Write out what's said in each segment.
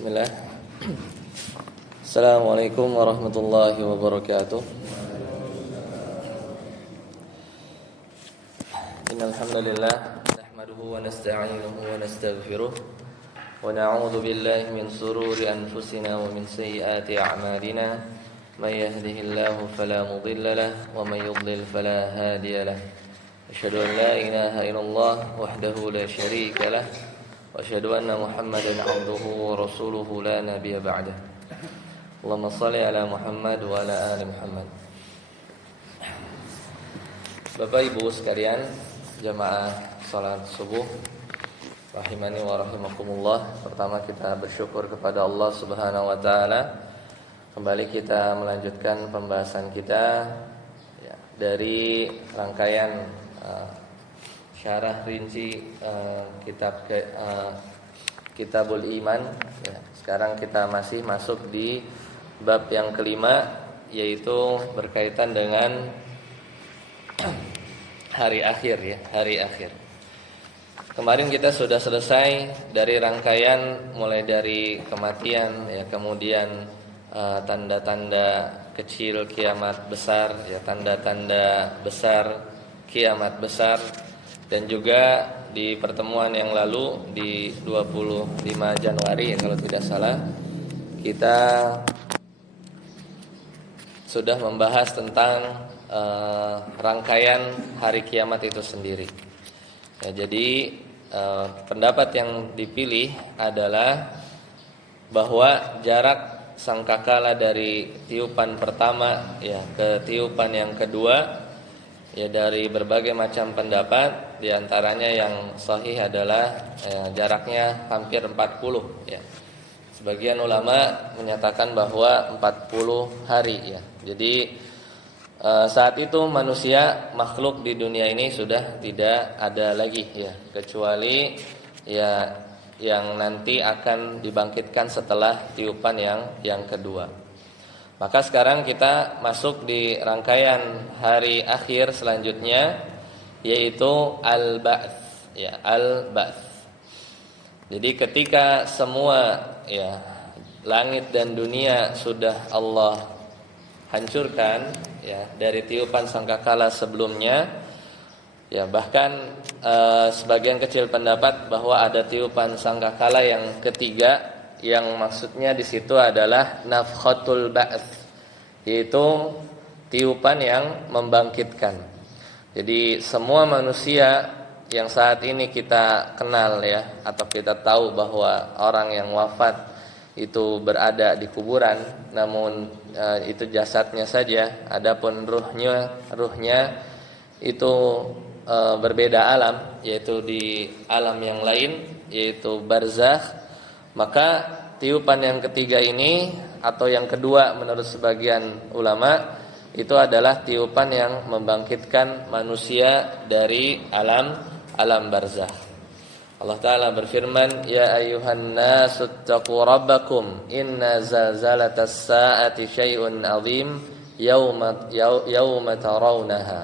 Bismillah. Assalamualaikum warahmatullahi wabarakatuh. Innal hamdalillah nahmaduhu wa nasta'inuhu wa nastaghfiruh wa na'udzu billahi min shururi anfusina wa min sayyiati a'malina. May yahdihillahu fala mudilla lahu wa may yudlil fala hadiya lahu. Asyhadu an la ilaha illallah wahdahu la syarika lahu wa asyhadu anna Muhammadan 'abduhu wa rasuluhu la nabiyya ba'dah. Allahumma shalli ala Muhammad wa ala ali Muhammad. Bapak Ibu sekalian, jamaah salat subuh rahimani wa rahimakumullah. Pertama kita bersyukur kepada Allah Subhanahu wa taala. Kembali kita melanjutkan pembahasan kita ya, dari rangkaian syarah rinci Kitabul Iman ya. Sekarang kita masih masuk di bab yang kelima, yaitu berkaitan dengan hari akhir ya, hari akhir. Kemarin kita sudah selesai dari rangkaian mulai dari kematian ya, kemudian tanda-tanda kecil kiamat besar ya, tanda-tanda besar kiamat besar. Dan juga di pertemuan yang lalu di 25 Januari ya, kalau tidak salah, kita sudah membahas tentang rangkaian hari kiamat itu sendiri ya. Jadi pendapat yang dipilih adalah bahwa jarak sangkakala dari tiupan pertama ya ke tiupan yang kedua ya, dari berbagai macam pendapat, diantaranya yang sahih adalah jaraknya hampir 40 ya. Sebagian ulama menyatakan bahwa 40 hari ya. Jadi saat itu manusia, makhluk di dunia ini sudah tidak ada lagi ya, kecuali ya yang nanti akan dibangkitkan setelah tiupan yang kedua. Maka sekarang kita masuk di rangkaian hari akhir selanjutnya, yaitu al-ba'ts ya, al-ba'ts. Jadi ketika semua ya langit dan dunia sudah Allah hancurkan ya dari tiupan sangkakala sebelumnya ya, bahkan sebagian kecil pendapat bahwa ada tiupan sangkakala yang ketiga, yang maksudnya di situ adalah nafkhatul ba'ts, yaitu tiupan yang membangkitkan. Jadi semua manusia yang saat ini kita kenal ya, atau kita tahu bahwa orang yang wafat itu berada di kuburan, namun itu jasadnya saja, adapun ruhnya itu berbeda alam, yaitu di alam yang lain, yaitu barzakh. Maka tiupan yang ketiga ini atau yang kedua menurut sebagian ulama itu adalah tiupan yang membangkitkan manusia dari alam barzakh. Allah Ta'ala berfirman, ya ayyuhan nasu taqu rabbakum inna zalzalatas sa'ati syai'un 'azim yauma tarawunaha.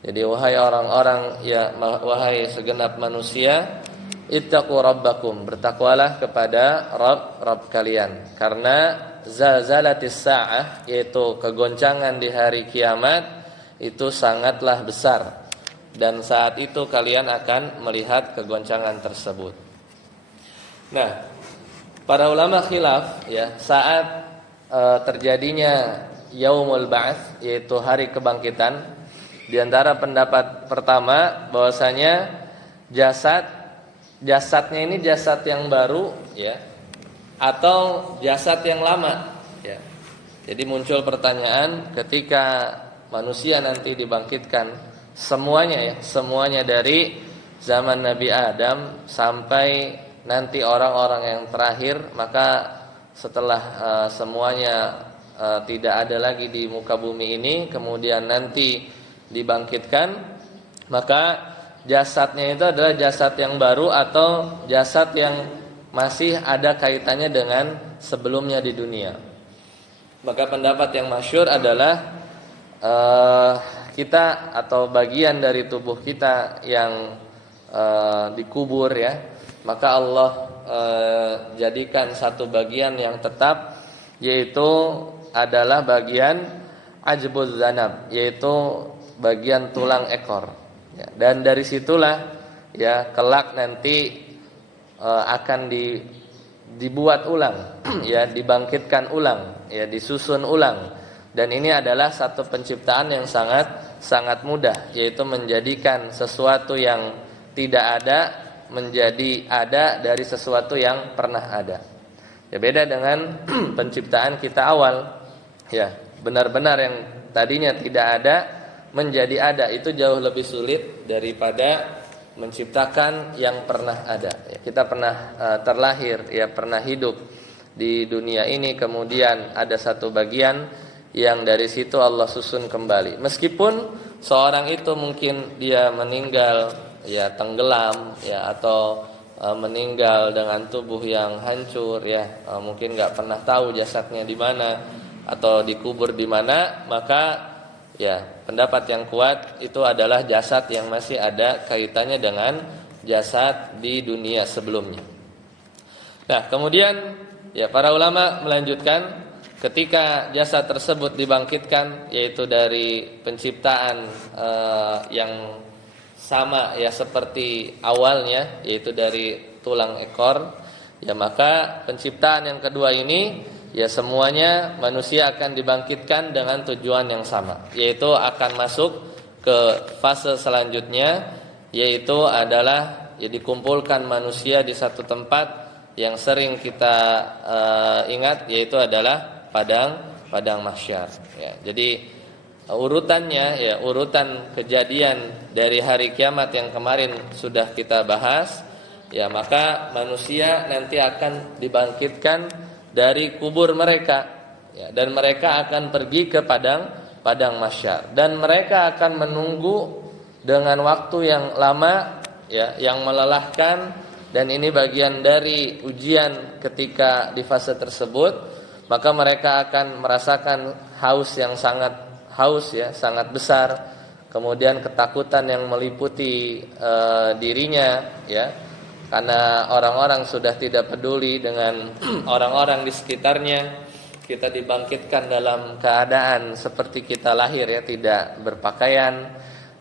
Jadi wahai orang-orang ya, wahai segenap manusia, ittaqu rabbakum, bertakwalah kepada Rabb kalian, karena zalzalatis sa'ah, yaitu kegoncangan di hari kiamat itu sangatlah besar, dan saat itu kalian akan melihat kegoncangan tersebut. Nah, para ulama khilaf ya saat terjadinya yaumul ba'ts, yaitu hari kebangkitan. Di antara pendapat pertama bahwasanya jasadnya ini jasad yang baru ya, atau jasad yang lama ya. Jadi muncul pertanyaan, ketika manusia nanti dibangkitkan semuanya dari zaman Nabi Adam sampai nanti orang-orang yang terakhir, maka setelah semuanya tidak ada lagi di muka bumi ini, kemudian nanti dibangkitkan, maka jasadnya itu adalah jasad yang baru atau jasad yang masih ada kaitannya dengan sebelumnya di dunia. Maka pendapat yang masyhur adalah kita atau bagian dari tubuh kita yang dikubur ya, maka Allah jadikan satu bagian yang tetap, yaitu adalah bagian ajbuz zanab, yaitu bagian tulang ekor. Ya, dan dari situlah ya kelak nanti akan dibuat ulang, ya dibangkitkan ulang, ya disusun ulang. Dan ini adalah satu penciptaan yang sangat mudah, yaitu menjadikan sesuatu yang tidak ada menjadi ada dari sesuatu yang pernah ada. Ya beda dengan penciptaan kita awal. Ya, benar-benar yang tadinya tidak ada menjadi ada, itu jauh lebih sulit daripada menciptakan yang pernah ada. Ya, kita pernah terlahir, ya pernah hidup di dunia ini, kemudian ada satu bagian yang dari situ Allah susun kembali. Meskipun seorang itu mungkin dia meninggal, ya tenggelam, ya atau meninggal dengan tubuh yang hancur, ya mungkin nggak pernah tahu jasadnya di mana atau dikubur di mana, maka ya pendapat yang kuat itu adalah jasad yang masih ada kaitannya dengan jasad di dunia sebelumnya. Nah kemudian ya para ulama melanjutkan, ketika jasad tersebut dibangkitkan, yaitu dari penciptaan yang sama ya seperti awalnya, yaitu dari tulang ekor, ya maka penciptaan yang kedua ini ya semuanya manusia akan dibangkitkan dengan tujuan yang sama, yaitu akan masuk ke fase selanjutnya, yaitu adalah ya dikumpulkan manusia di satu tempat yang sering kita ingat, yaitu adalah padang mahsyar. Ya, jadi urutannya ya urutan kejadian dari hari kiamat yang kemarin sudah kita bahas. Ya maka manusia nanti akan dibangkitkan dari kubur mereka, ya, dan mereka akan pergi ke padang mahsyar, dan mereka akan menunggu dengan waktu yang lama, ya, yang melelahkan. Dan ini bagian dari ujian ketika di fase tersebut, maka mereka akan merasakan haus yang sangat sangat besar, kemudian ketakutan yang meliputi dirinya, ya. Karena orang-orang sudah tidak peduli dengan orang-orang di sekitarnya. Kita dibangkitkan dalam keadaan seperti kita lahir, ya, tidak berpakaian,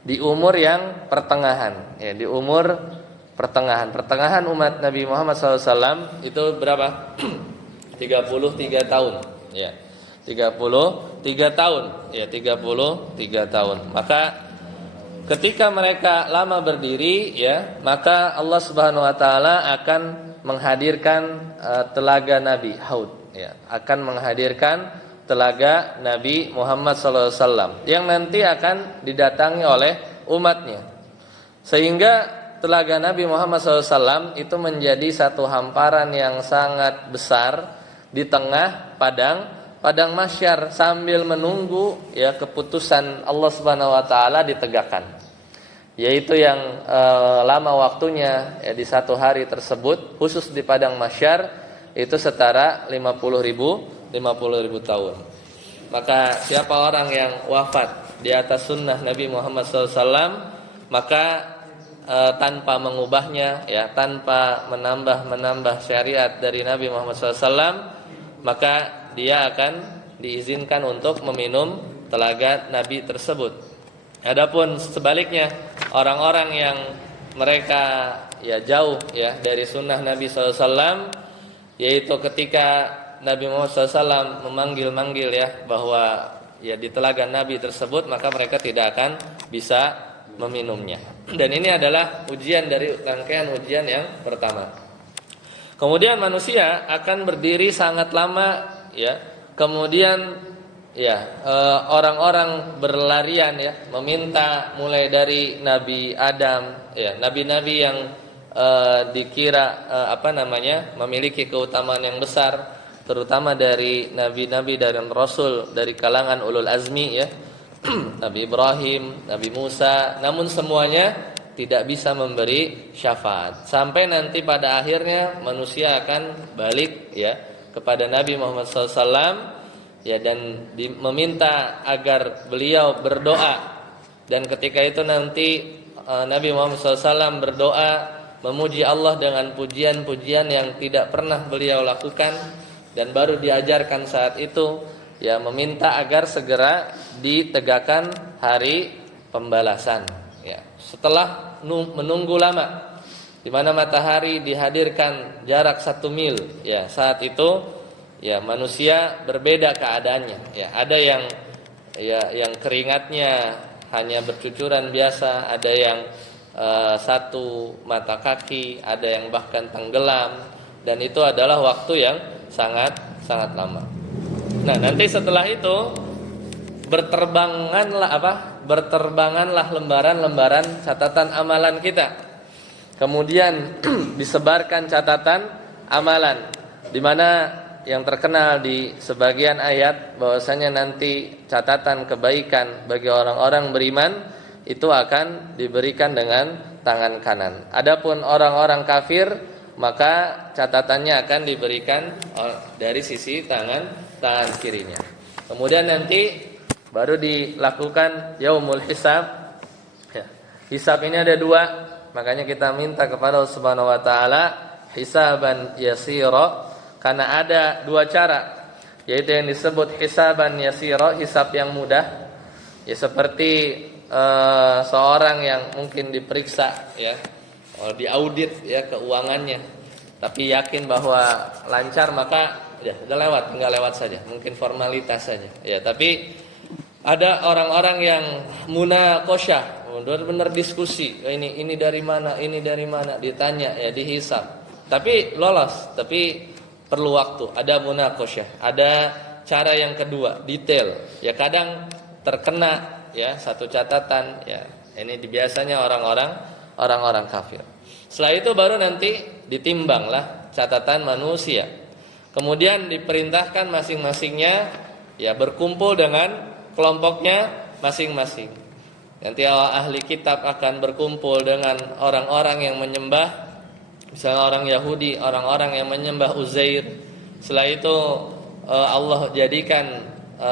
di umur yang pertengahan, ya, di umur pertengahan umat Nabi Muhammad SAW itu berapa? 33 tahun, ya. 33 tahun, ya 33 tahun. Maka ketika mereka lama berdiri, ya, maka Allah Subhanahu wa taala akan menghadirkan telaga Nabi Haud, ya, akan menghadirkan telaga Nabi Muhammad SAW yang nanti akan didatangi oleh umatnya. Sehingga telaga Nabi Muhammad SAW itu menjadi satu hamparan yang sangat besar di tengah padang mahsyar, sambil menunggu ya keputusan Allah Subhanahu wa taala ditegakkan. Yaitu yang lama waktunya, ya, di satu hari tersebut khusus di padang mahsyar itu setara 50.000 tahun. Maka siapa orang yang wafat di atas sunnah Nabi Muhammad SAW, maka tanpa mengubahnya, ya, tanpa menambah syariat dari Nabi Muhammad SAW, maka dia akan diizinkan untuk meminum telaga Nabi tersebut. Adapun sebaliknya, orang-orang yang mereka ya jauh, ya, dari sunnah Nabi SAW, yaitu ketika Nabi Muhammad SAW memanggil-manggil, ya, bahwa ya di telaga Nabi tersebut, maka mereka tidak akan bisa meminumnya. Dan ini adalah ujian dari rangkaian ujian yang pertama. Kemudian manusia akan berdiri sangat lama, ya. Kemudian ya orang-orang berlarian, ya, meminta mulai dari Nabi Adam, ya, nabi-nabi yang dikira memiliki keutamaan yang besar, terutama dari nabi-nabi dan rasul dari kalangan ulul azmi, ya. Nabi Ibrahim, Nabi Musa, namun semuanya tidak bisa memberi syafaat. Sampai nanti pada akhirnya manusia akan balik, ya, kepada Nabi Muhammad SAW, ya, dan meminta agar beliau berdoa. Dan ketika itu nanti Nabi Muhammad SAW berdoa memuji Allah dengan pujian-pujian yang tidak pernah beliau lakukan dan baru diajarkan saat itu, ya meminta agar segera ditegakkan hari pembalasan. Ya, setelah menunggu lama, di mana matahari dihadirkan jarak 1 mil, ya saat itu, ya manusia berbeda keadaannya. Ya, ada yang keringatnya hanya bercucuran biasa, ada yang satu mata kaki, ada yang bahkan tenggelam, dan itu adalah waktu yang sangat lama. Nah, nanti setelah itu berterbanganlah lembaran-lembaran catatan amalan kita. Kemudian disebarkan catatan amalan, di mana yang terkenal di sebagian ayat bahwasanya nanti catatan kebaikan bagi orang-orang beriman itu akan diberikan dengan tangan kanan. Adapun orang-orang kafir, maka catatannya akan diberikan dari sisi tangan kirinya. Kemudian nanti baru dilakukan yaumul hisab. Ya. Hisab ini ada 2, makanya kita minta kepada Allah Subhanahu wa taala hisaban yasira, karena ada 2 cara, yaitu yang disebut hisaban yasira, hisab yang mudah. Ya seperti seorang yang mungkin diperiksa, ya, diaudit ya keuangannya, tapi yakin bahwa lancar, maka ya sudah lewat, tinggal lewat saja, mungkin formalitas saja. Ya, tapi ada orang-orang yang munaqasyah, benar-benar diskusi, ini dari mana, ditanya, ya dihisab, tapi lolos, tapi perlu waktu. Ada munaqasyah, ada cara yang kedua, detail. Ya kadang terkena ya satu catatan, ya ini biasanya orang-orang kafir. Setelah itu baru nanti ditimbanglah catatan manusia. Kemudian diperintahkan masing-masingnya ya berkumpul dengan kelompoknya masing-masing. Nanti ahli kitab akan berkumpul dengan orang-orang yang menyembah, misalnya orang Yahudi, orang-orang yang menyembah Uzair. Setelah itu Allah jadikan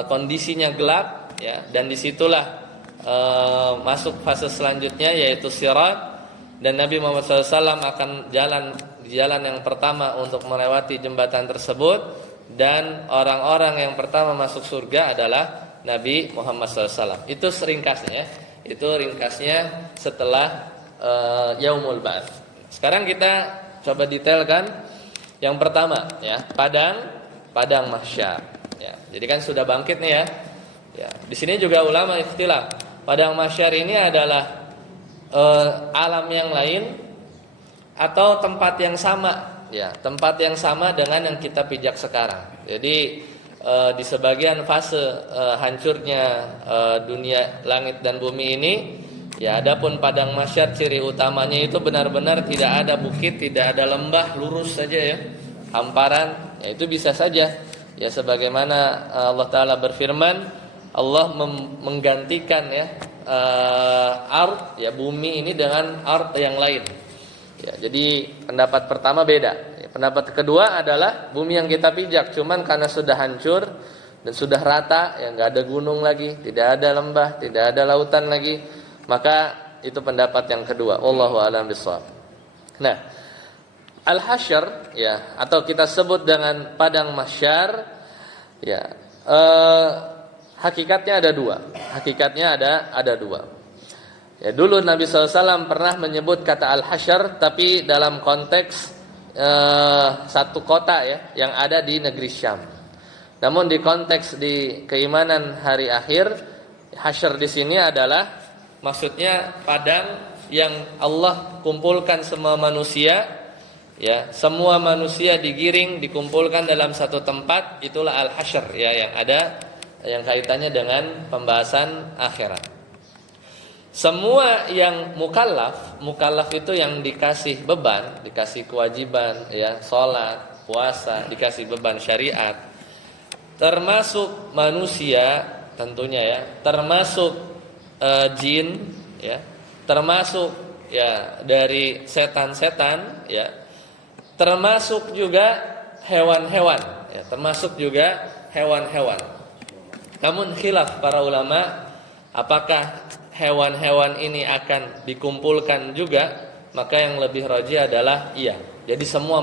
kondisinya gelap, ya, dan disitulah masuk fase selanjutnya yaitu sirat. Dan Nabi Muhammad SAW akan jalan yang pertama untuk melewati jembatan tersebut. Dan orang-orang yang pertama masuk surga adalah Nabi Muhammad SAW. Itu seringkasnya, ya. Itu ringkasnya setelah Yaumul Ba'ats. Sekarang kita coba detailkan. Yang pertama, ya, padang mahsyar. Ya, jadi kan sudah bangkit nih, ya. Ya, di sini juga ulama ikhtilaf. Padang mahsyar ini adalah alam yang lain atau tempat yang sama, ya, tempat yang sama dengan yang kita pijak sekarang. Jadi di sebagian fase hancurnya dunia langit dan bumi ini, ya, adapun padang mahsyar ciri utamanya itu benar-benar tidak ada bukit, tidak ada lembah, lurus saja, ya, hamparan. Ya, itu bisa saja, ya, sebagaimana Allah Taala berfirman, Allah menggantikan, ya, ard, ya, bumi ini dengan ard yang lain. Ya, jadi pendapat pertama beda. Ya, pendapat kedua adalah bumi yang kita pijak, cuman karena sudah hancur dan sudah rata, ya, nggak ada gunung lagi, tidak ada lembah, tidak ada lautan lagi, maka itu pendapat yang kedua. Wallahu a'lam bishawab. Nah, al-hasyr, ya, atau kita sebut dengan padang mahsyar, ya, hakikatnya ada 2. Hakikatnya ada 2. Ya, dulu Nabi SAW pernah menyebut kata al-hasyr, tapi dalam konteks satu kota, ya, yang ada di negeri Syam. Namun di konteks di keimanan hari akhir, hasyr di sini adalah maksudnya padang yang Allah kumpulkan semua manusia, ya, semua manusia digiring, dikumpulkan dalam satu tempat, itulah al-hasyr, ya, yang ada yang kaitannya dengan pembahasan akhirat. Semua yang mukallaf itu yang dikasih beban, dikasih kewajiban, ya, salat, puasa, dikasih beban syariat, termasuk manusia tentunya, ya, termasuk jin, ya, termasuk, ya, dari setan-setan, ya, termasuk juga hewan-hewan, ya, termasuk juga hewan-hewan. Namun khilaf para ulama, apakah hewan-hewan ini akan dikumpulkan juga maka yang lebih rajih adalah iya. Jadi semua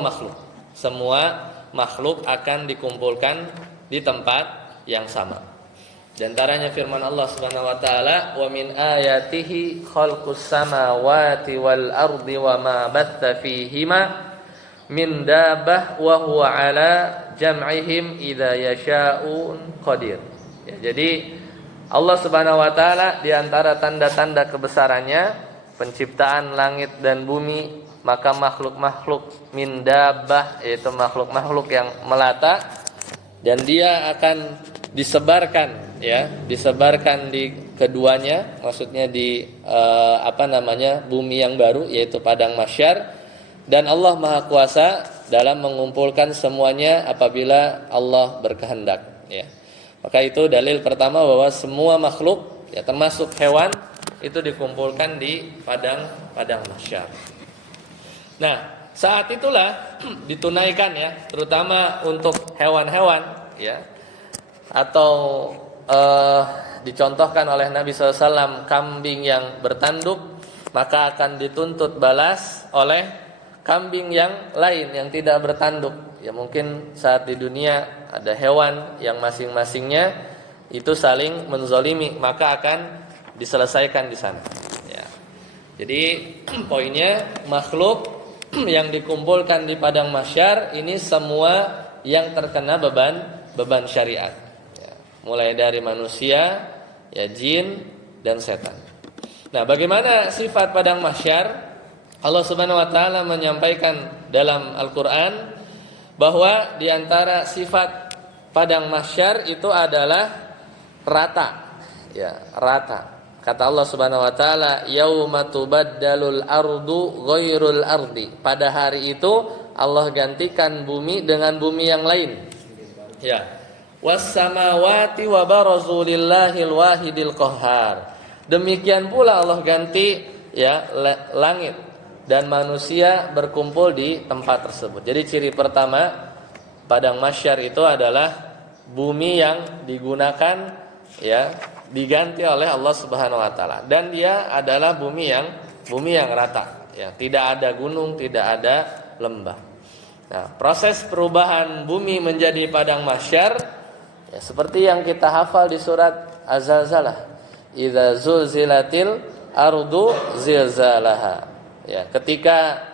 makhluk akan dikumpulkan di tempat yang sama. Di antaranya firman Allah Subhanahu wa taala, "Wa min ayatihi khalqus samawati wal ardi wa ma batha fihima min dabbah wa huwa ala jam'ihim idza yasha'un qadir." Ya, jadi Allah Subhanahu wa taala di antara tanda-tanda kebesarannya penciptaan langit dan bumi, maka makhluk-makhluk min dabbah, yaitu makhluk-makhluk yang melata, dan dia akan disebarkan di keduanya, maksudnya di bumi yang baru, yaitu padang mahsyar. Dan Allah Maha Kuasa dalam mengumpulkan semuanya apabila Allah berkehendak, ya. Maka itu dalil pertama bahwa semua makhluk, ya termasuk hewan, itu dikumpulkan di padang mahsyar. Nah, saat itulah ditunaikan, ya, terutama untuk hewan-hewan, ya, atau dicontohkan oleh Nabi SAW kambing yang bertanduk, maka akan dituntut balas oleh kambing yang lain yang tidak bertanduk. Ya, mungkin saat di dunia ada hewan yang masing-masingnya itu saling menzolimi, maka akan diselesaikan di sana, ya. Jadi poinnya, makhluk yang dikumpulkan di padang mahsyar ini semua yang terkena beban syariat, ya. Mulai dari manusia, ya, jin dan setan. Nah, bagaimana sifat padang mahsyar? Allah Subhanahu wa taala menyampaikan dalam Al-Qur'an bahwa di antara sifat padang mahsyar itu adalah rata, ya, rata. Kata Allah Subhanahu wa taala, "Yauma tubaddalul ardu ghairul ardi." Pada hari itu Allah gantikan bumi dengan bumi yang lain. Ya. Was samawati wa barazu lillahil wahidil qahhar. Demikian pula Allah ganti, ya, langit dan manusia berkumpul di tempat tersebut. Jadi ciri pertama padang mahsyar itu adalah bumi yang digunakan, ya, diganti oleh Allah Subhanahu wa taala, dan dia adalah bumi yang rata, ya, tidak ada gunung, tidak ada lembah. Nah, proses perubahan bumi menjadi padang mahsyar, ya, seperti yang kita hafal di surat Az-Zalzalah, "Idza zulzilatil ardu zilzalaha." Ya, ketika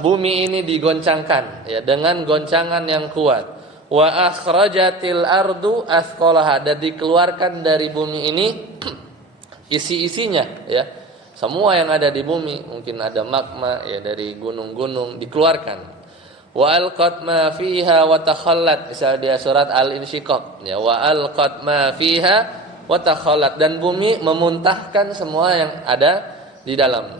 bumi ini digoncangkan, ya, dengan goncangan yang kuat. Wa akhrajatil ardu athqalaha, dan dikeluarkan dari bumi ini isi-isinya, ya. Semua yang ada di bumi, mungkin ada magma, ya, dari gunung-gunung dikeluarkan. Wa alqat ma fiha wa takhallat, misalnya di surat Al-Insyiqaq, ya, wa alqat ma fiha wa takhallat, dan bumi memuntahkan semua yang ada di dalam.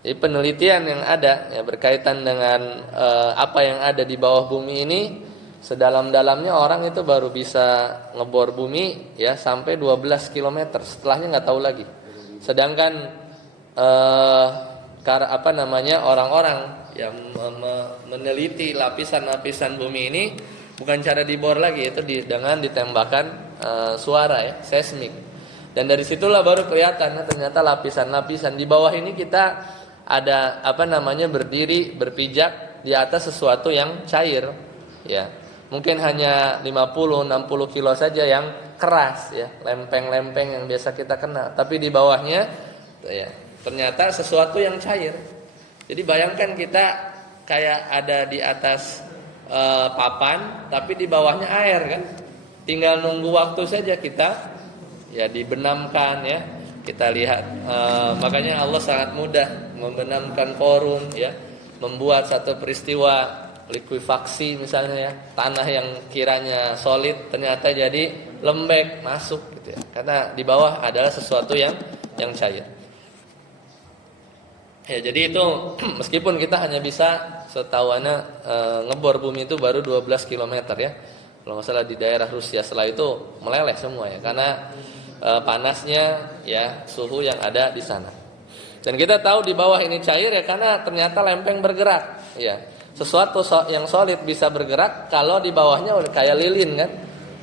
Jadi penelitian yang ada, ya, berkaitan dengan apa yang ada di bawah bumi ini, sedalam-dalamnya orang itu baru bisa ngebor bumi, ya, sampai 12 km. Setelahnya nggak tahu lagi. Sedangkan orang-orang yang meneliti lapisan-lapisan bumi ini bukan cara dibor lagi, itu dengan ditembakkan suara, ya, seismik. Dan dari situlah baru kelihatan, ternyata lapisan-lapisan di bawah ini kita ada berdiri, berpijak di atas sesuatu yang cair, ya. Mungkin hanya 50-60 kilo saja yang keras, ya, lempeng-lempeng yang biasa kita kenal, tapi di bawahnya, ya, ternyata sesuatu yang cair. Jadi bayangkan kita kayak ada di atas papan, tapi di bawahnya air, kan. Tinggal nunggu waktu saja kita, ya, dibenamkan, ya. Kita lihat, makanya Allah sangat mudah membenamkan korun, ya, membuat satu peristiwa likuifaksi misalnya, ya, tanah yang kiranya solid ternyata jadi lembek masuk, gitu, ya, karena di bawah adalah sesuatu yang cair. Ya, jadi itu meskipun kita hanya bisa setahuannya ngebor bumi itu baru 12 km, ya. Kalau masalah di daerah Rusia, setelah itu meleleh semua, ya, karena panasnya, ya, suhu yang ada di sana. Dan kita tahu di bawah ini cair, ya, karena ternyata lempeng bergerak, ya. Sesuatu yang solid bisa bergerak kalau di bawahnya udah kayak lilin, kan,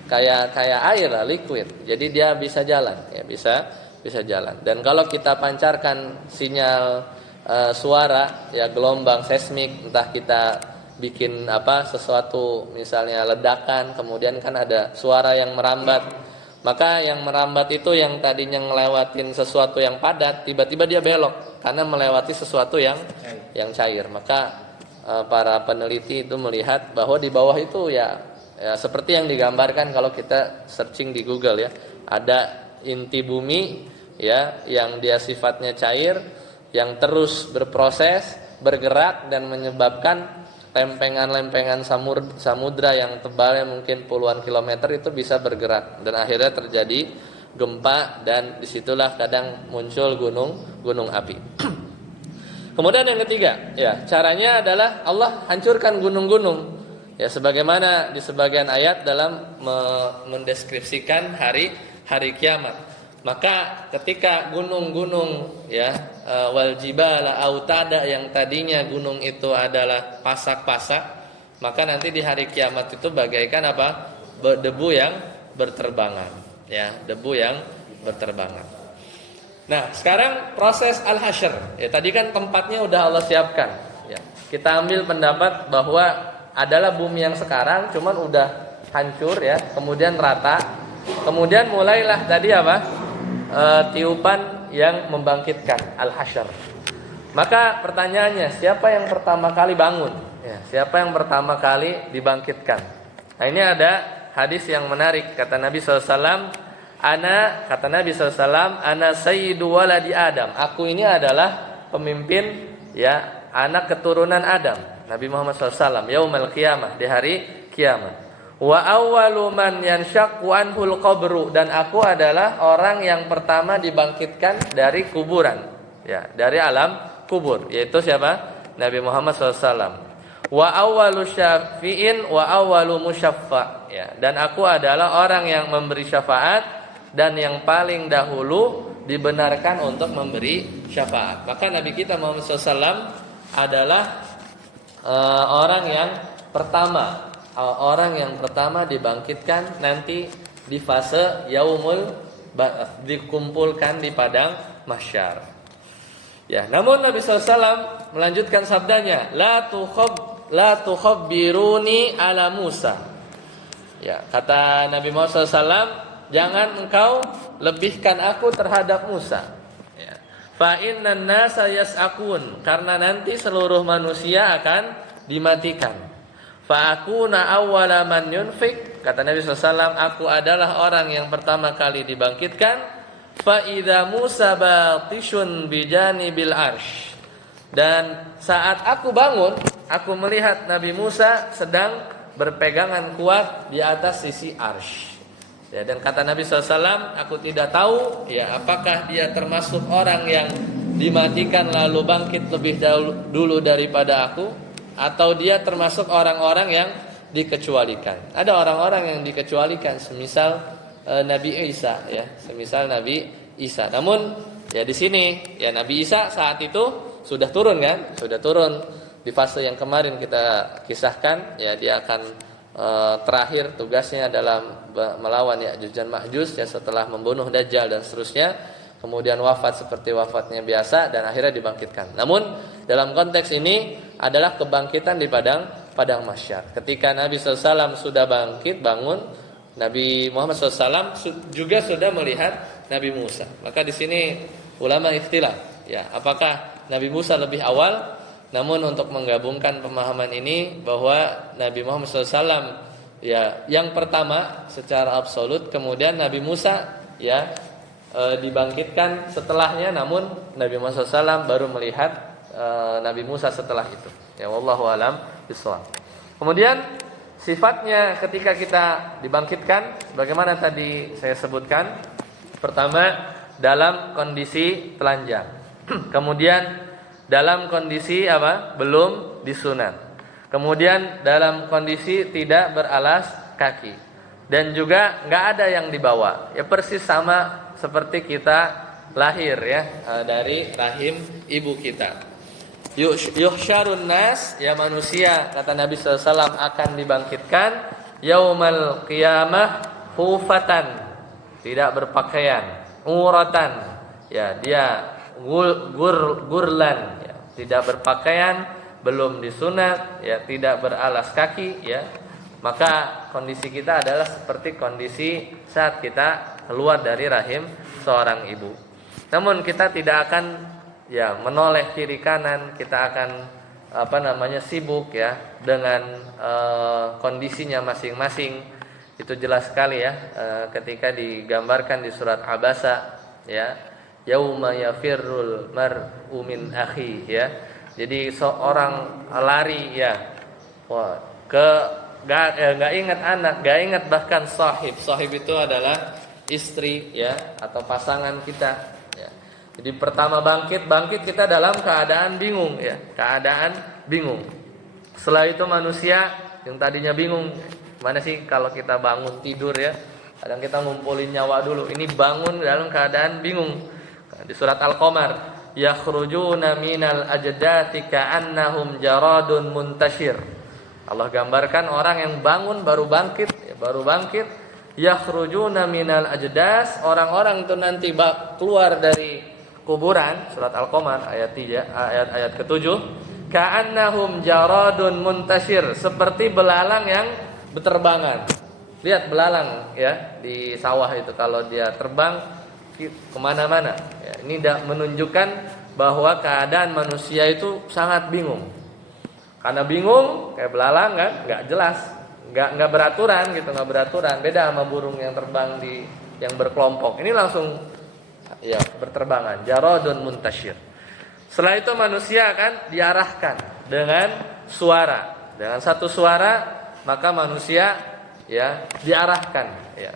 kayak air lah, liquid. Jadi dia bisa jalan, ya, bisa jalan. Dan kalau kita pancarkan sinyal suara, ya gelombang seismik, entah kita bikin sesuatu misalnya ledakan, kemudian kan ada suara yang merambat. Maka yang merambat itu yang tadinya ngelewatin sesuatu yang padat, tiba-tiba dia belok karena melewati sesuatu yang cair. Maka para peneliti itu melihat bahwa di bawah itu ya seperti yang digambarkan kalau kita searching di Google ya, ada inti bumi ya yang dia sifatnya cair, yang terus berproses, bergerak dan menyebabkan lempengan-lempengan samudra yang tebalnya mungkin puluhan kilometer itu bisa bergerak dan akhirnya terjadi gempa, dan disitulah kadang muncul gunung api. Kemudian yang ketiga, ya caranya adalah Allah hancurkan gunung-gunung, ya sebagaimana di sebagian ayat dalam mendeskripsikan hari kiamat. Maka ketika gunung-gunung ya wal jibala autada, yang tadinya gunung itu adalah pasak-pasak, maka nanti di hari kiamat itu bagaikan debu yang berterbangan, ya debu yang berterbangan. Nah, sekarang proses al-hasyr. Ya tadi kan tempatnya udah Allah siapkan, ya. Kita ambil pendapat bahwa adalah bumi yang sekarang cuman udah hancur ya, kemudian rata. Kemudian mulailah tadi tiupan yang membangkitkan al-hasyr. Maka pertanyaannya, siapa yang pertama kali bangun? Ya, siapa yang pertama kali dibangkitkan? Nah, ini ada hadis yang menarik. Kata Nabi SAW, ana sayyidu waladi Adam. Aku ini adalah pemimpin ya anak keturunan Adam. Nabi Muhammad SAW yaumul qiyamah, di hari kiamat. Wa awwalu man yanshaqqu anhul qabru, dan aku adalah orang yang pertama dibangkitkan dari kuburan, ya dari alam kubur, yaitu siapa? Nabi Muhammad SAW. Wa awwalu syafi'in wa awwalu musyaffa, ya, dan aku adalah orang yang memberi syafaat dan yang paling dahulu dibenarkan untuk memberi syafaat. Maka Nabi kita Muhammad SAW adalah orang yang pertama dibangkitkan nanti di fase yaumul ba'ats, dikumpulkan di padang mahsyar. Ya, namun Nabi SAW melanjutkan sabdanya, la tukhabbiruni ala Musa. Ya, kata Nabi Muhammad SAW, jangan engkau lebihkan aku terhadap Musa. Ya. Fa innan nasa yas'akun, karena nanti seluruh manusia akan dimatikan. Fa akuna awwala man yunfik, kata Nabi SAW, aku adalah orang yang pertama kali dibangkitkan. Fa idza Musa batishun bijanibil arsh, dan saat aku bangun, aku melihat Nabi Musa sedang berpegangan kuat di atas sisi arsh. Ya, dan kata Nabi SAW, aku tidak tahu ya apakah dia termasuk orang yang dimatikan lalu bangkit lebih dulu daripada aku, atau dia termasuk orang-orang yang dikecualikan. Ada orang-orang yang dikecualikan, semisal Nabi Isa, ya, semisal Nabi Isa. Namun ya di sini ya Nabi Isa saat itu sudah turun kan, sudah turun di fase yang kemarin kita kisahkan. Ya dia akan terakhir tugasnya dalam melawan Ya'juj dan Ma'juj, ya setelah membunuh Dajjal dan seterusnya. Kemudian wafat seperti wafatnya biasa dan akhirnya dibangkitkan. Namun dalam konteks ini adalah kebangkitan di padang mahsyar. Ketika Nabi SAW sudah bangun, Nabi Muhammad SAW juga sudah melihat Nabi Musa. Maka di sini ulama ikhtilaf, ya apakah Nabi Musa lebih awal? Namun untuk menggabungkan pemahaman ini bahwa Nabi Muhammad SAW ya yang pertama secara absolut, kemudian Nabi Musa ya dibangkitkan setelahnya, namun Nabi Muhammad SAW baru melihat Nabi Musa setelah itu. Ya wallahu alam bishawab. Kemudian sifatnya ketika kita dibangkitkan, bagaimana tadi saya sebutkan, pertama dalam kondisi telanjang, kemudian dalam kondisi belum disunat, kemudian dalam kondisi tidak beralas kaki, dan juga nggak ada yang dibawa. Ya persis sama seperti kita lahir ya dari rahim ibu kita. Yuhsyarun nas, ya manusia kata Nabi SAW akan dibangkitkan yaumal qiyamah hufatan, tidak berpakaian, uratan, ya dia gurlan, ya, tidak berpakaian, belum disunat, ya, tidak beralas kaki, ya, maka kondisi kita adalah seperti kondisi saat kita keluar dari rahim seorang ibu. Namun kita tidak akan, ya, menoleh kiri kanan, kita akan sibuk, ya, dengan kondisinya masing-masing. Itu jelas sekali, ya, ketika digambarkan di surat Abasa, ya, yauma yafirrul mar'u min akhi, ya. Jadi seorang lari, ya, nggak ingat anak, nggak ingat bahkan sahib. Sahib itu adalah istri, ya, atau pasangan kita, ya. Jadi pertama bangkit kita dalam keadaan bingung, ya, keadaan bingung. Setelah itu manusia yang tadinya bingung, mana sih kalau kita bangun tidur, ya, kadang kita ngumpulin nyawa dulu. Ini bangun dalam keadaan bingung. Di surat Al-Qamar, yakhrujuna minal ajdati ka'annahum jaradun muntashir. Allah gambarkan orang yang bangun baru bangkit, yakhrujuna minal ajdas, orang-orang itu nanti keluar dari kuburan. Surat Al-Qamar ayat 3, ayat ke-7, ka'annahum jaradun muntashir, seperti belalang yang berterbangan. Lihat belalang, ya, di sawah itu kalau dia terbang kemana-mana, ya, ini menunjukkan bahwa keadaan manusia itu sangat bingung. Karena bingung, kayak belalang kan, nggak jelas, nggak beraturan gitu, nggak beraturan. Beda sama burung yang terbang yang berkelompok. Ini langsung, ya, berterbangan. Jaradun muntashir. Setelah itu manusia akan diarahkan dengan suara, dengan satu suara, maka manusia, ya, diarahkan, ya.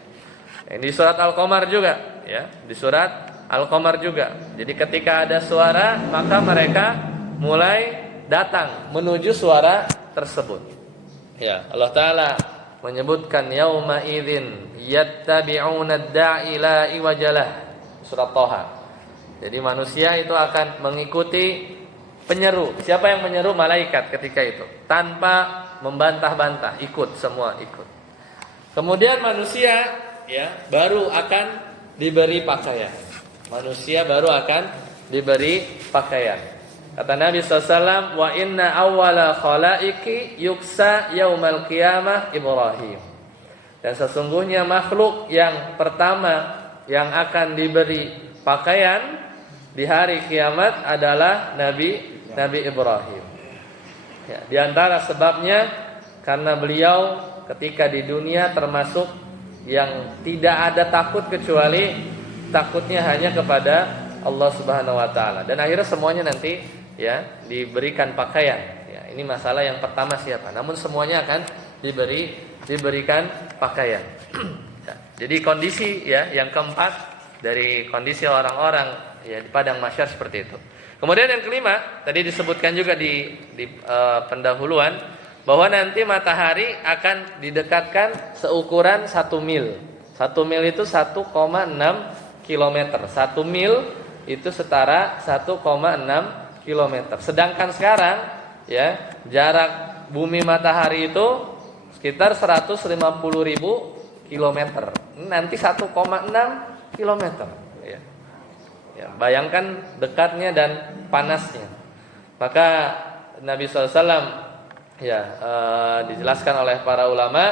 Ini di surat Al-Qamar juga, ya, di surat Al-Qamar juga. Jadi ketika ada suara, maka mereka mulai datang menuju suara tersebut. Ya, Allah Ta'ala menyebutkan yauma idzin yattabi'una ad-da'i la iwajalah. Surat Thaha. Jadi manusia itu akan mengikuti penyeru. Siapa yang menyeru? Malaikat ketika itu. Tanpa membantah-bantah, semua ikut. Kemudian manusia, ya, baru akan diberi pakaian. Manusia baru akan diberi pakaian. Kata Nabi SAW, wa inna awwala khalaiki yuksa yaumal qiyamah Ibrahim. Dan sesungguhnya makhluk yang pertama yang akan diberi pakaian di hari kiamat adalah Nabi Ibrahim. Ya, di antara sebabnya karena beliau ketika di dunia termasuk yang tidak ada takut kecuali takutnya hanya kepada Allah Subhanahu wa taala. Dan akhirnya semuanya nanti, ya, diberikan pakaian. Ya, ini masalah yang pertama siapa. Namun semuanya akan diberikan pakaian. Ya, jadi kondisi, ya, yang keempat dari kondisi orang-orang, ya, di padang mahsyar seperti itu. Kemudian yang kelima, tadi disebutkan juga di pendahuluan, bahwa nanti matahari akan didekatkan seukuran 1 mil. 1 mil itu 1,6 kilometer. 1 mil itu setara 1,6 kilometer. Sedangkan sekarang, ya, jarak bumi matahari itu sekitar 150.000 kilometer. Nanti 1,6 kilometer. Ya. Ya, bayangkan dekatnya dan panasnya. Maka Nabi SAW, ya, dijelaskan oleh para ulama,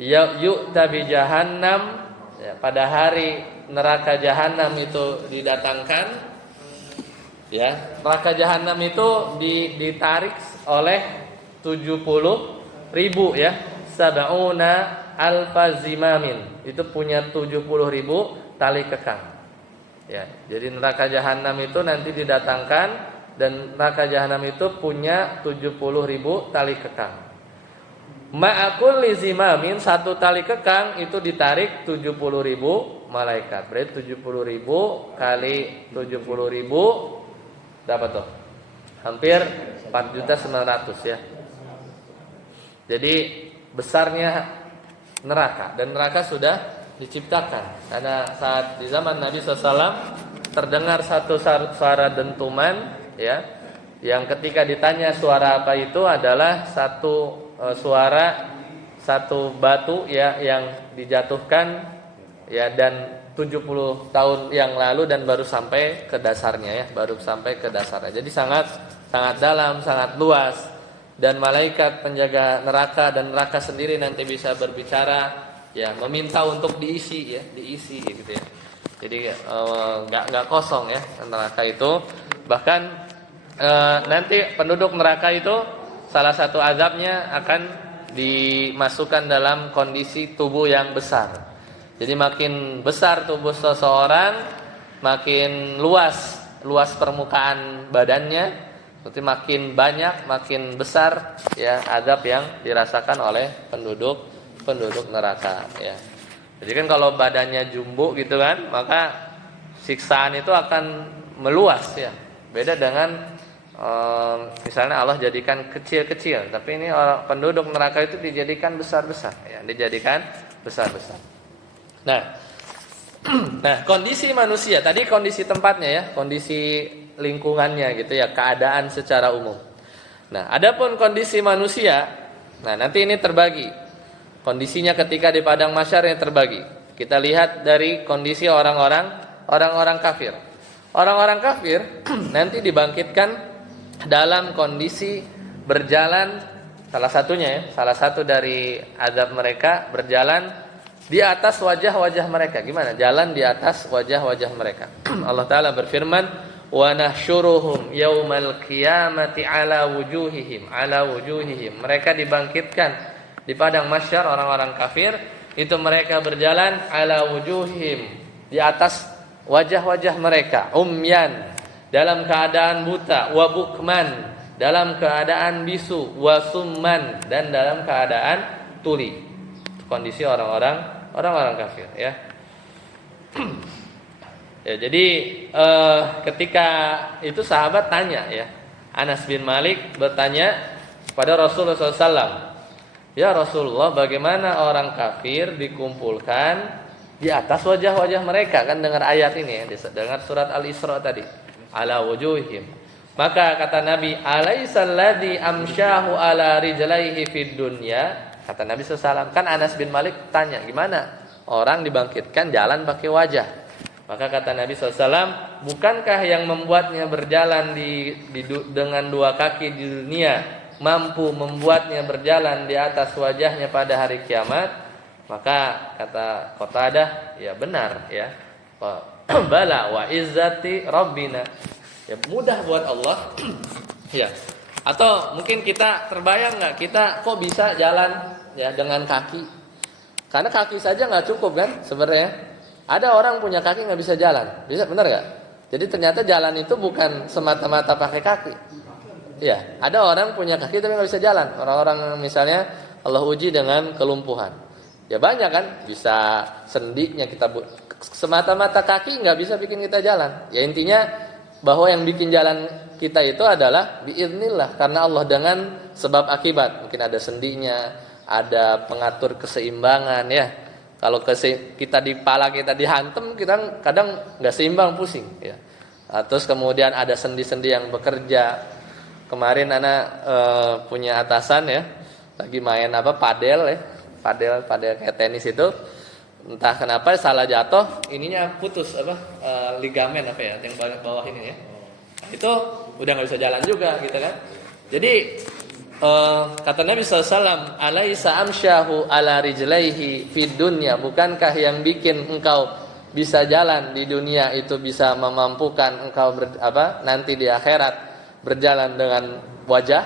yu'ta bi jahannam, ya, pada hari neraka jahanam itu didatangkan, ya, neraka jahanam itu ditarik oleh 70.000, ya, sab'una alfa zimamin, itu punya 70.000 tali kekang. Ya, jadi neraka jahanam itu nanti didatangkan dan neraka jahanam itu punya 70.000 tali kekang. Ma'akul lizimamin, satu tali kekang itu ditarik 70.000 malaikat. Berarti 70.000 kali 70.000 berapa tuh? Hampir 4.900.000, ya. Jadi besarnya neraka, dan neraka sudah diciptakan. Karena saat di zaman Nabi SAW terdengar satu suara dentuman, ya, yang ketika ditanya suara apa itu adalah satu suara satu batu, ya, yang dijatuhkan, ya, dan 70 tahun yang lalu dan baru sampai ke dasarnya, ya, baru sampai ke dasarnya. Jadi sangat sangat dalam, sangat luas, dan malaikat penjaga neraka dan neraka sendiri nanti bisa berbicara, ya, meminta untuk diisi, ya, diisi gitu ya. Jadi nggak kosong ya neraka itu. Bahkan nanti penduduk neraka itu salah satu azabnya akan dimasukkan dalam kondisi tubuh yang besar. Jadi makin besar tubuh seseorang, makin luas permukaan badannya, berarti makin banyak, makin besar ya azab yang dirasakan oleh penduduk neraka ya. Jadi kan kalau badannya jumbo gitu kan, maka siksaan itu akan meluas ya. Beda dengan misalnya Allah jadikan kecil-kecil, tapi ini penduduk neraka itu dijadikan besar-besar ya, dijadikan besar-besar. Nah, kondisi manusia tadi kondisi tempatnya ya, kondisi lingkungannya gitu ya, keadaan secara umum. Nah, adapun kondisi manusia, nah nanti ini terbagi. Kondisinya ketika di padang mahsyar yang terbagi. Kita lihat dari kondisi orang-orang kafir. Orang-orang kafir nanti dibangkitkan dalam kondisi berjalan, salah satu dari azab mereka berjalan di atas wajah-wajah mereka. Gimana? Jalan di atas wajah-wajah mereka. Allah Ta'ala berfirman, wa nahsyuruhum yaumal qiyamati ala wujuhihim. Mereka dibangkitkan di padang mahsyar, orang-orang kafir itu mereka berjalan ala wujuhihim, di atas wajah-wajah mereka, umyan, dalam keadaan buta, wa bukman, dalam keadaan bisu, wa summan, dan dalam keadaan tuli. Kondisi orang-orang kafir ya. Ya, jadi ketika itu sahabat tanya ya, Anas bin Malik bertanya kepada Rasulullah SAW, ya Rasulullah, bagaimana orang kafir dikumpulkan di atas wajah-wajah mereka? Kan dengar ayat ini ya, dengar surat Al-Isra tadi, ala wujuhihim. Maka kata Nabi, alaisal ladzi amsyahu ala rijlaihi fid dunya. Kata Nabi SAW, kan Anas bin Malik tanya, gimana orang dibangkitkan jalan pakai wajah? Maka kata Nabi SAW, bukankah yang membuatnya berjalan dengan dua kaki di dunia mampu membuatnya berjalan di atas wajahnya pada hari kiamat? Maka kata Qatadah, ya benar ya. Bala wa izzati rabbina. Ya mudah buat Allah. Ya. Atau mungkin kita terbayang nggak, kita kok bisa jalan ya dengan kaki? Karena kaki saja nggak cukup kan sebenarnya. Ada orang punya kaki nggak bisa jalan, bisa, benar nggak? Jadi ternyata jalan itu bukan semata-mata pakai kaki. Ya, ada orang punya kaki tapi nggak bisa jalan. Orang-orang misalnya Allah uji dengan kelumpuhan. Ya banyak kan, bisa sendinya kita semata-mata kaki nggak bisa bikin kita jalan. Ya intinya bahwa yang bikin jalan kita itu adalah biiznillah, karena Allah dengan sebab akibat. Mungkin ada sendinya, ada pengatur keseimbangan ya. Kalau kita di kepala kita dihantam, kita kadang nggak seimbang, pusing ya. Terus kemudian ada sendi-sendi yang bekerja. Kemarin anak punya atasan ya, lagi main padel ya, padel kayak tenis itu. Entah kenapa salah jatuh, ininya putus ligamen ya, yang bawah ini ya. Itu udah nggak bisa jalan juga gitu kan. Jadi kata Nabi SAW, alaisa amsyahu ala rijlaihi fid dunya, bukankah yang bikin engkau bisa jalan di dunia itu bisa memampukan engkau nanti di akhirat berjalan dengan wajah?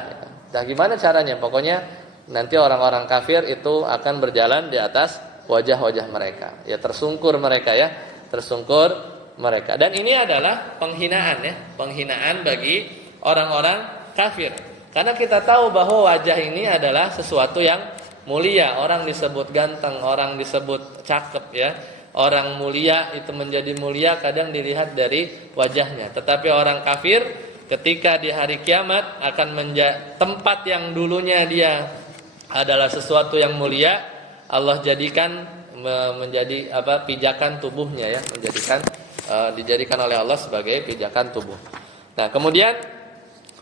Nah gimana caranya? Pokoknya nanti orang-orang kafir itu akan berjalan di atas wajah-wajah mereka. Ya tersungkur mereka ya, tersungkur mereka. Dan ini adalah penghinaan ya, penghinaan bagi orang-orang kafir. Karena kita tahu bahwa wajah ini adalah sesuatu yang mulia. Orang disebut ganteng, orang disebut cakep ya. Orang mulia itu menjadi mulia kadang dilihat dari wajahnya. Tetapi orang kafir ketika di hari kiamat akan menjadi tempat yang dulunya dia adalah sesuatu yang mulia, Allah jadikan menjadi pijakan tubuhnya ya, dijadikan oleh Allah sebagai pijakan tubuh. Nah, kemudian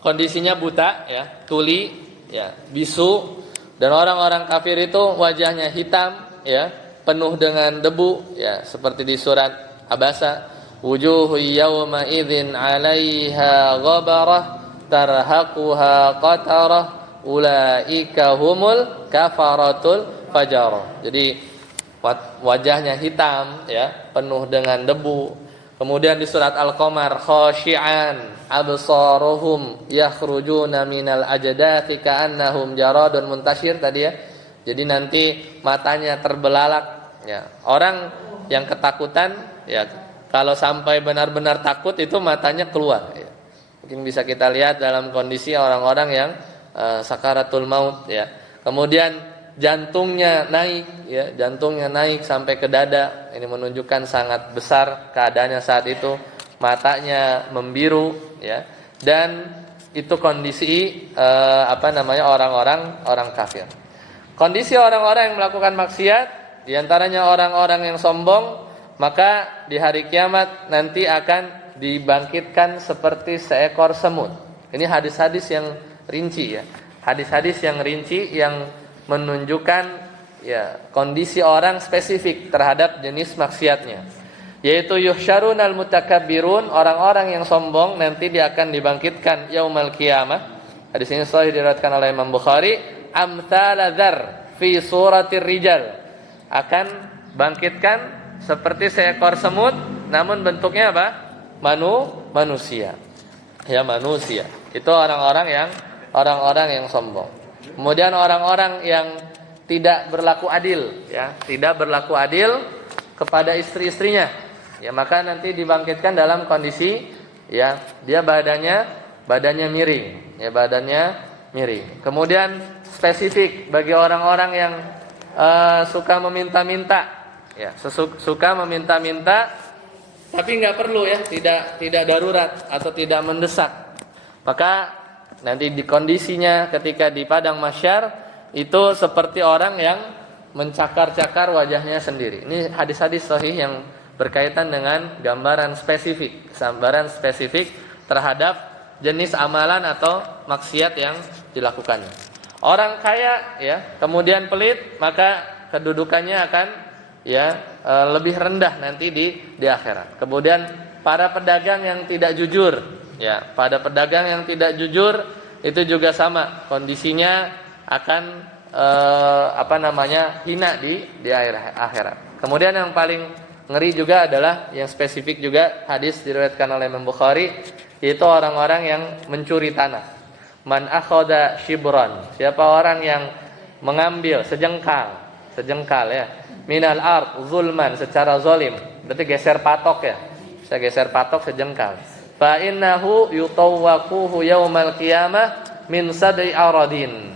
kondisinya buta ya, tuli ya, bisu, dan orang-orang kafir itu wajahnya hitam ya, penuh dengan debu ya, seperti di surat Abasa, wujuhu yawma idzin 'alaiha ghabarah tarhaquha qatarah ulaika humul kafaratul fajarah. Jadi wajahnya hitam ya, penuh dengan debu. Kemudian di surat Al-Qamar, khashi'an absaruhum yakhrujuna minal ajdathi ka'annahum jaradun muntashir tadi ya. Jadi nanti matanya terbelalak ya. Orang yang ketakutan ya, kalau sampai benar-benar takut itu matanya keluar ya. Mungkin bisa kita lihat dalam kondisi orang-orang yang sakaratul maut ya. Kemudian jantungnya naik ya, jantungnya naik sampai ke dada. Ini menunjukkan sangat besar keadaannya saat itu. Matanya membiru ya. Dan itu kondisi orang kafir. Kondisi orang-orang yang melakukan maksiat, di antaranya orang-orang yang sombong, maka di hari kiamat nanti akan dibangkitkan seperti seekor semut. Ini hadis-hadis yang rinci ya. Hadis-hadis yang rinci yang menunjukkan ya kondisi orang spesifik terhadap jenis maksiatnya, yaitu yuhsyarunal mutakabbirun, orang-orang yang sombong nanti dia akan dibangkitkan yaumal qiyamah. Hadis ini sahih diriwayatkan oleh Imam Bukhari, amtsala dzar fi suratir rijal, akan bangkitkan seperti seekor semut namun bentuknya apa? Manusia. Ya, manusia. Itu orang-orang yang sombong. Kemudian orang-orang yang tidak berlaku adil ya, tidak berlaku adil kepada istri-istrinya. Ya, maka nanti dibangkitkan dalam kondisi ya dia badannya miring, ya badannya miring. Kemudian spesifik bagi orang-orang yang suka meminta-minta, ya, suka meminta-minta tapi nggak perlu ya, tidak darurat atau tidak mendesak. Maka nanti di kondisinya ketika di padang mahsyar itu seperti orang yang mencakar-cakar wajahnya sendiri. Ini hadis-hadis sahih yang berkaitan dengan gambaran spesifik terhadap jenis amalan atau maksiat yang dilakukannya. Orang kaya ya, kemudian pelit, maka kedudukannya akan ya lebih rendah nanti di akhirat. Kemudian para pedagang yang tidak jujur, ya, pada pedagang yang tidak jujur itu juga sama kondisinya akan hina di akhirat. Kemudian yang paling ngeri juga adalah yang spesifik juga hadis diriwayatkan oleh Imam Bukhari, yaitu orang-orang yang mencuri tanah. Man akhadha shibran, siapa orang yang mengambil sejengkal ya, minal ard zulman, secara zalim, berarti geser patok ya. Bisa geser patok sejengkal. Fa innahu yutawwaquhu yaumal qiyamah min sad'i aradin.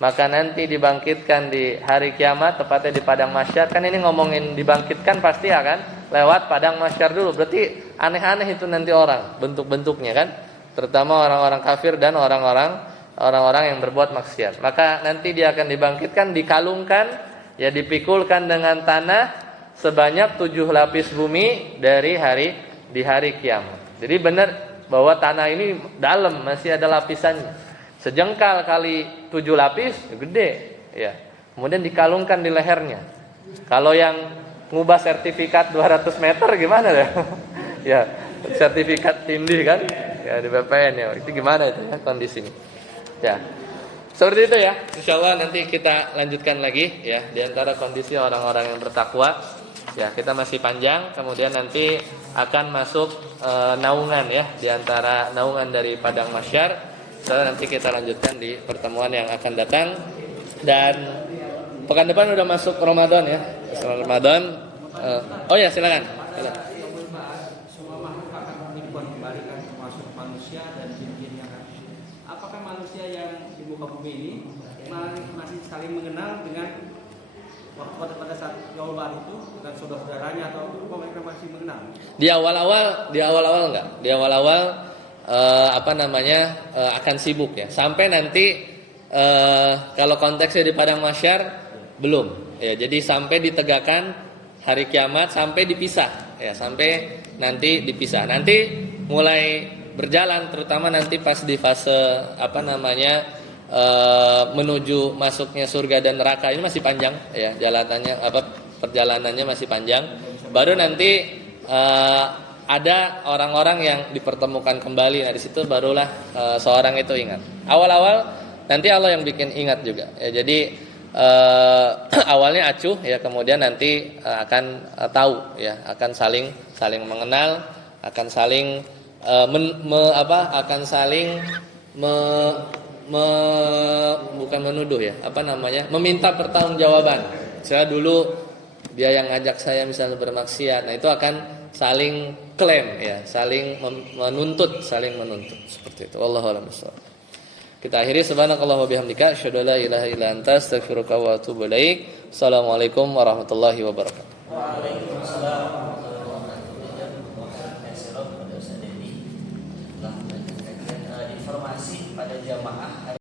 Maka nanti dibangkitkan di hari kiamat, tepatnya di padang mahsyar. Kan ini ngomongin dibangkitkan pasti akan lewat padang mahsyar dulu. Berarti aneh-aneh itu nanti orang, bentuk-bentuknya kan. Terutama orang-orang kafir dan orang-orang yang berbuat maksiat. Maka nanti dia akan dibangkitkan, dikalungkan, ya dipikulkan dengan tanah sebanyak 7 lapis bumi di hari kiamat. Jadi benar bahwa tanah ini dalam, masih ada lapisannya. Sejengkal kali 7 lapis, gede ya. Kemudian dikalungkan di lehernya. Kalau yang ngubah sertifikat 200 meter gimana ya? Ya, sertifikat tindih kan? Ya di BPN ya. Itu gimana itu ya kondisinya? Ya. Seperti itu ya. Insyaallah nanti kita lanjutkan lagi ya di antara kondisi orang-orang yang bertakwa. Ya, kita masih panjang, kemudian nanti akan masuk naungan ya, di antara naungan dari padang mahsyar. Nanti kita lanjutkan di pertemuan yang akan datang. Dan pekan depan udah masuk Ramadan ya. Setelah Ramadan oh ya, silakan. Semua makhluk akan dikembalikan termasuk manusia dan jin-jin yang ada. Apakah manusia yang di muka bumi ini masih saling mengenal dengan waktu pada saat awal itu dan saudara-saudaranya, atau mereka masih mengenal? Di awal-awal enggak. Di awal-awal akan sibuk ya. Sampai nanti kalau konteksnya di padang mahsyar belum. Ya, jadi sampai ditegakkan hari kiamat, sampai dipisah ya, sampai nanti dipisah. Nanti mulai berjalan, terutama nanti pas di fase menuju masuknya surga dan neraka ini masih panjang ya, perjalanannya masih panjang. Baru nanti ada orang-orang yang dipertemukan kembali. Nah, di situ barulah seorang itu ingat. Awal-awal nanti Allah yang bikin ingat juga. Ya, jadi awalnya acuh ya, kemudian nanti akan tahu ya, akan saling mengenal, akan saling akan saling bukan menuduh ya, meminta pertanggungjawaban. Saya dulu dia yang ngajak saya misalnya bermaksiat, nah itu akan saling klaim ya, saling menuntut seperti itu. Wallahu a'lam bishawab. Kita akhiri, subhanakallah wa bihamdika asyhadu an la ilaha illa anta astaghfiruka wa atubu ilaik. Assalamualaikum warahmatullahi wabarakatuh.